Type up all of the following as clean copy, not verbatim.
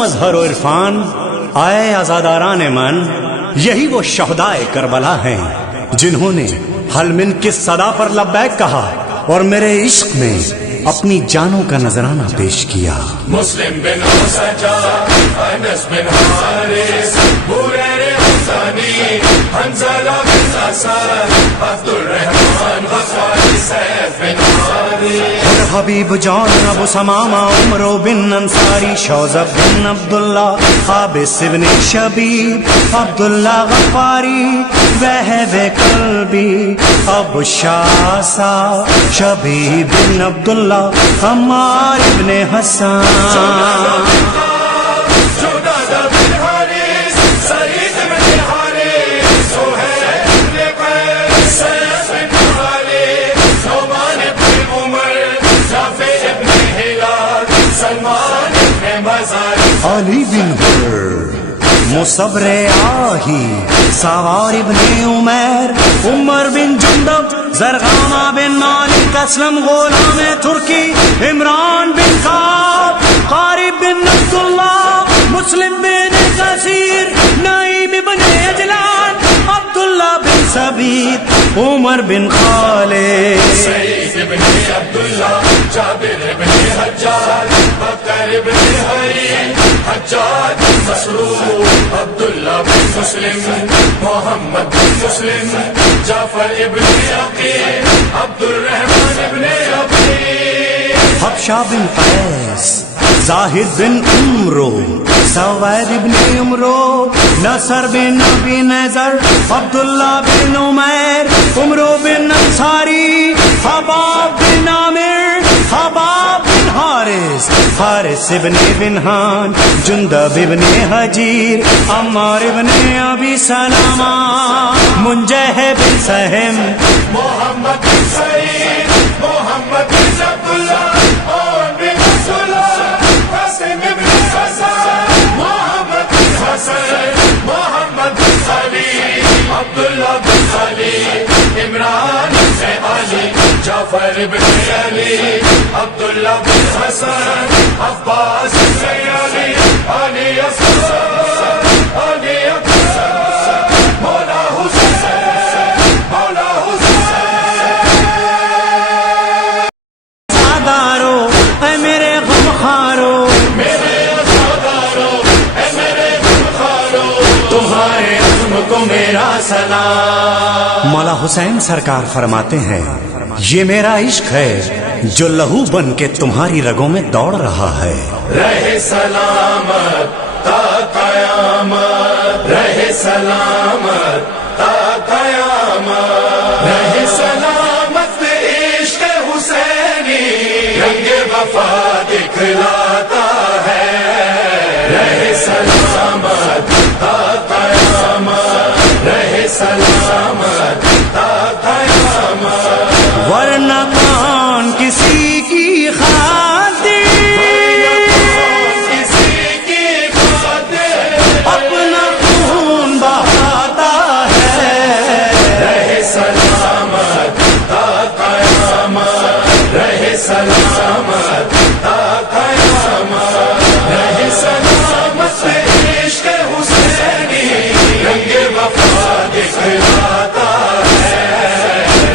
مظہر و عرفان آئے آزاداران من، یہی وہ شہدائے کربلا ہیں جنہوں نے حل من کی صدا پر لبیک کہا اور میرے عشق میں اپنی جانوں کا نذرانہ پیش کیا۔ مسلم بن سجاد، انس بن حارث، بریر حسانی، حنزلہ بن اسد، عبد الرحمن غفاری، سیف بن حارث، اور حبیب جان ابو سمامہ، عمرو بن انصاری، شوذب بن عبداللہ، حابس بن شبیب، عبداللہ غفاری، وہب قلبی، ابو شاسا، شبیب بن عبداللہ، عمار ابن حسان، جداد بن حارث، سعید بن حارث، سہیل بن قیس، سیف بن خالد، نعمان بن عمر، رافع بن ہلال، سلمان بن مزار، علی بن حر، مصبر آہی، سوار ابن عمیر، عمر بن جندب، زرغامہ بن مالک، اسلم غلام ترکی، عمران بن کعب، قارب بن عبداللہ، مسلم بن کثیر، نعیم بن عجلان، عبداللہ بن ثبیت، عمر بن خالد، سعید بن عبداللہ، جابر بن حجاج، بکر بن حریم، حجاج بن مسروق، عبداللہ بن مسلم، محمد بن مسلم، جعفر ابن عقیل، عبد الرحمن ابن عقیل، حبشہ بن قیس، زاہد بن عمرو، سوید بن عمرو، نصر بن ابی نذر، عبداللہ بن عمیر، عمرو بن انصاری، حباب بن عامر، حباب بن حارث، حارث ابن بنہان، جندب ابن حجیر، عمار ابن ابی سلامہ، منجہ بن سہم، محمد بن سعید، محمد بن عبداللہ، اور بن عبداللہ، قاسم بن حسن، محمد بن حسن، محمد بن خالد، عبداللہ بن خالد، عمران بن علی، جعفر بن علی، عبداللہ بن حسن، عباس بن علی، علی اصغر، علی اکبر، مولا حسین، مولا حسین، سادارو اے میرے غمخارو، میرے عزادارو، اے میرے غمخارو، تمہارے عزم کو میرا سلام۔ مولا حسین سرکار فرماتے ہیں یہ میرا عشق ہے جو لہو بن کے تمہاری رگوں میں دوڑ رہا ہے۔ رہے سلامت تا قیامت، رہے سلامت تا قیامت، رہے سلامت عشق حسینی، رنگ وفا دکھلاتا ہے، رہے سلامت تا قیامت، رہے سلامت تا قیامت، ورنہ کون کسی کی خاطر کسی کی خاطر اپنا خون بہاتا ہے۔ رہے سلامت تا قیامت، رہے سلامت تا قیامت، رہے سلامت عشق حسینی، رنگ وفا دکھلاتا ہے،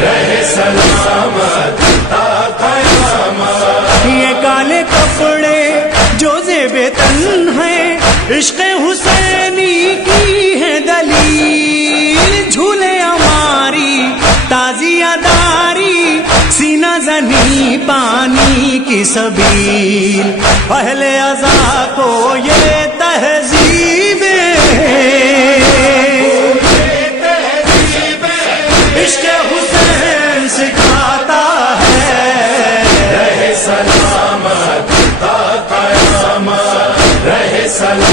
رہے سلامت تا قیامت۔ یہ کالے کپڑے جو زیب تن ہیں، عشق حسینی کی ہے دلیل، جھولے ہماری تازیہ داری، سینہ زنی پانی کی سبیل، اہل عزا کو یہ تہذیب عشق حسین سکھاتا ہے۔ رہے سلامت تا قیامت، رہے سلامت